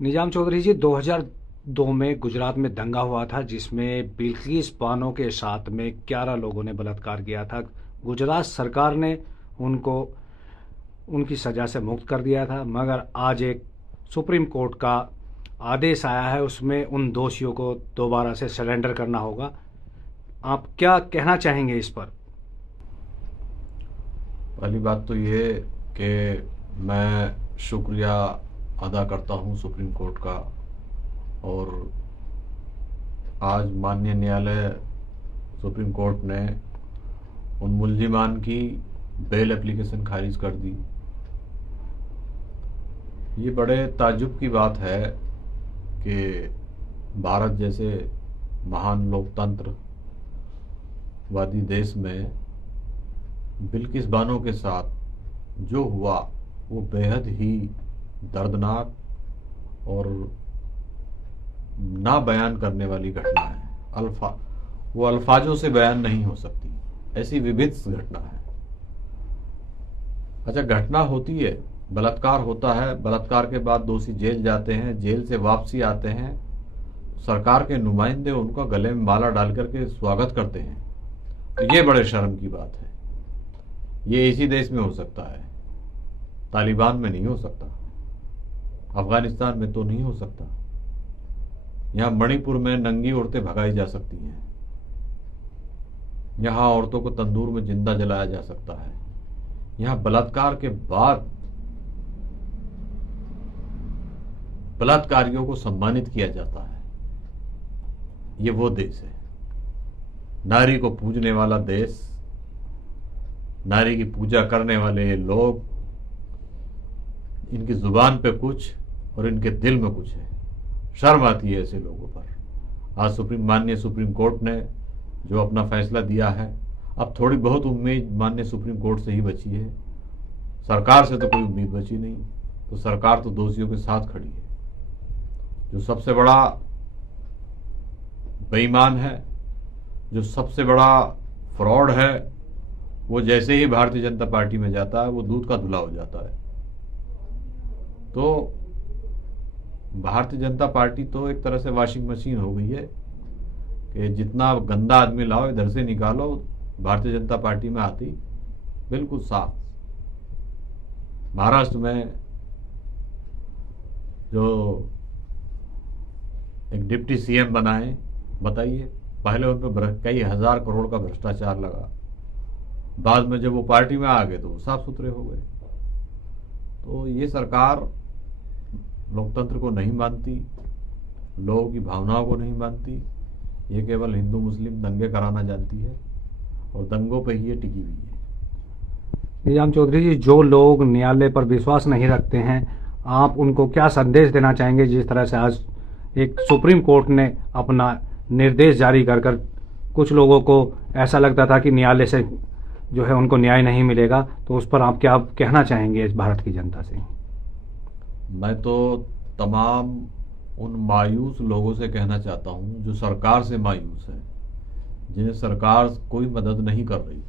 निजाम चौधरी जी, 2002 में गुजरात में दंगा हुआ था जिसमें बिल्किस बानो के साथ में 11 लोगों ने बलात्कार किया था। गुजरात सरकार ने उनको उनकी सज़ा से मुक्त कर दिया था, मगर आज एक सुप्रीम कोर्ट का आदेश आया है, उसमें उन दोषियों को दोबारा से सरेंडर करना होगा। आप क्या कहना चाहेंगे इस पर? पहली बात तो ये कि मैं शुक्रिया अदा करता हूँ सुप्रीम कोर्ट का। और आज माननीय न्यायालय सुप्रीम कोर्ट ने उन मुल्जिमान की बेल एप्लीकेशन खारिज कर दी। ये बड़े ताज्जुब की बात है कि भारत जैसे महान लोकतंत्रवादी देश में बिल्किस बानो के साथ जो हुआ वो बेहद ही दर्दनाक और ना बयान करने वाली घटना है। वो अल्फाजों से बयान नहीं हो सकती, ऐसी विभत्स घटना है। अच्छा, घटना होती है, बलात्कार होता है, बलात्कार के बाद दोषी जेल जाते हैं, जेल से वापसी आते हैं, सरकार के नुमाइंदे उनका गले में माला डाल करके स्वागत करते हैं। तो ये बड़े शर्म की बात है। ये इसी देश में हो सकता है, तालिबान में नहीं हो सकता, अफगानिस्तान में तो नहीं हो सकता। यहाँ मणिपुर में नंगी औरतें भगाई जा सकती हैं, यहाँ औरतों को तंदूर में जिंदा जलाया जा सकता है, यहाँ बलात्कार के बाद बलात्कारियों को सम्मानित किया जाता है। ये वो देश है, नारी को पूजने वाला देश, नारी की पूजा करने वाले ये लोग, इनकी जुबान पे कुछ और इनके दिल में कुछ है। शर्म आती है ऐसे लोगों पर। आज माननीय सुप्रीम कोर्ट ने जो अपना फैसला दिया है, अब थोड़ी बहुत उम्मीद माननीय सुप्रीम कोर्ट से ही बची है, सरकार से तो कोई उम्मीद बची नहीं। तो सरकार तो दोषियों के साथ खड़ी है। जो सबसे बड़ा बेईमान है, जो सबसे बड़ा फ्रॉड है, वो जैसे ही भारतीय जनता पार्टी में जाता है वो दूध का धुला हो जाता है। तो भारतीय जनता पार्टी तो एक तरह से वॉशिंग मशीन हो गई है कि जितना गंदा आदमी लाओ इधर से निकालो, भारतीय जनता पार्टी में आती बिल्कुल साफ। महाराष्ट्र में जो एक डिप्टी सीएम बनाए, बताइए, पहले उन पर कई हजार करोड़ का भ्रष्टाचार लगा, बाद में जब वो पार्टी में आ गए तो वो साफ सुथरे हो गए। तो ये सरकार लोकतंत्र को नहीं मानती, लोगों की भावनाओं को नहीं मानती, ये केवल हिंदू मुस्लिम दंगे कराना जानती है और दंगों पे ही ये टिकी हुई है। निजाम चौधरी जी, जो लोग न्यायालय पर विश्वास नहीं रखते हैं, आप उनको क्या संदेश देना चाहेंगे? जिस तरह से आज एक सुप्रीम कोर्ट ने अपना निर्देश जारी कर कर कुछ लोगों को ऐसा लगता था कि न्यायालय से जो है उनको न्याय नहीं मिलेगा, तो उस पर आप क्या कहना चाहेंगे इस भारत की जनता से? मैं तो तमाम उन मायूस लोगों से कहना चाहता हूं जो सरकार से मायूस है, जिन्हें सरकार कोई मदद नहीं कर रही,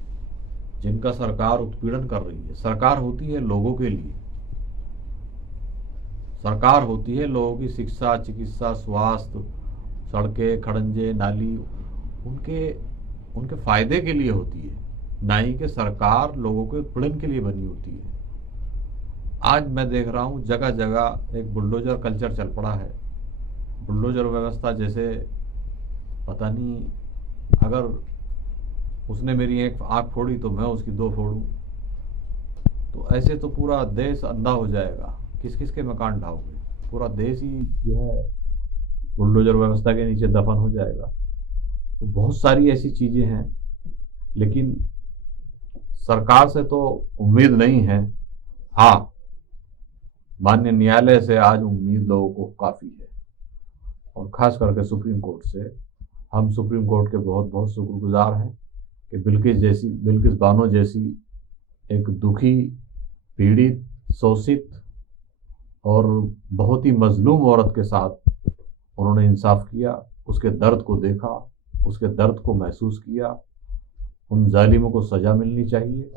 जिनका सरकार उत्पीड़न कर रही है। सरकार होती है लोगों के लिए, सरकार होती है लोगों की शिक्षा, चिकित्सा, स्वास्थ्य, सड़कें, खड़ंजे, नाली उनके उनके फायदे के लिए होती है, ना ही कि सरकार लोगों के उत्पीड़न के लिए बनी होती है। आज मैं देख रहा हूँ जगह जगह एक बुलडोजर कल्चर चल पड़ा है। बुलडोजर व्यवस्था जैसे, पता नहीं, अगर उसने मेरी एक आंख फोड़ी तो मैं उसकी दो फोड़ूं। तो ऐसे तो पूरा देश अंधा हो जाएगा। किस किस के मकान ढाओगे? पूरा देश ही जो है बुलडोजर व्यवस्था के नीचे दफन हो जाएगा। तो बहुत सारी ऐसी चीजें हैं, लेकिन सरकार से तो उम्मीद नहीं है। हाँ, माननीय न्यायालय से आज उम्मीद लोगों को काफी है, और खास करके सुप्रीम कोर्ट से। हम सुप्रीम कोर्ट के बहुत बहुत शुक्रगुजार हैं कि बिल्किस बानो जैसी एक दुखी, पीड़ित, शोषित और बहुत ही मजलूम औरत के साथ उन्होंने इंसाफ किया, उसके दर्द को देखा, उसके दर्द को महसूस किया। उन जालिमों को सजा मिलनी चाहिए।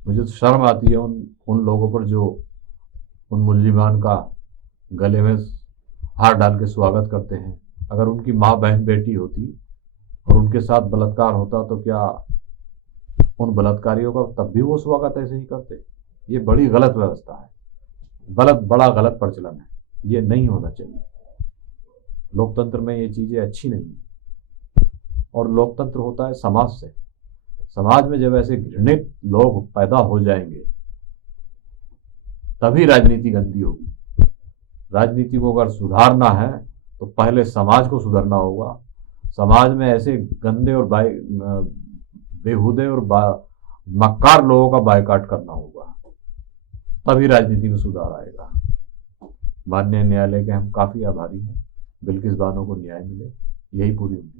मुझे तो शर्म आती है उन लोगों पर जो उन मुल्जिमान का गले में हार डाल के स्वागत करते हैं। अगर उनकी माँ बहन बेटी होती और उनके साथ बलात्कार होता तो क्या उन बलात्कारियों का तब भी वो स्वागत ऐसे ही करते? ये बड़ी गलत व्यवस्था है, बड़ा गलत प्रचलन है, ये नहीं होना चाहिए। लोकतंत्र में ये चीजें अच्छी नहीं है। और लोकतंत्र होता है समाज से। समाज में जब ऐसे घृणित लोग पैदा हो जाएंगे तभी राजनीति गंदी होगी। राजनीति को अगर सुधारना है तो पहले समाज को सुधरना होगा। समाज में ऐसे गंदे और बेहुदे और मक्कार लोगों का बायकॉट करना होगा, तभी राजनीति में सुधार आएगा। माननीय न्यायालय के हम काफी आभारी हैं। बिल्किस बानो को न्याय मिले, यही पूरी उम्मीद।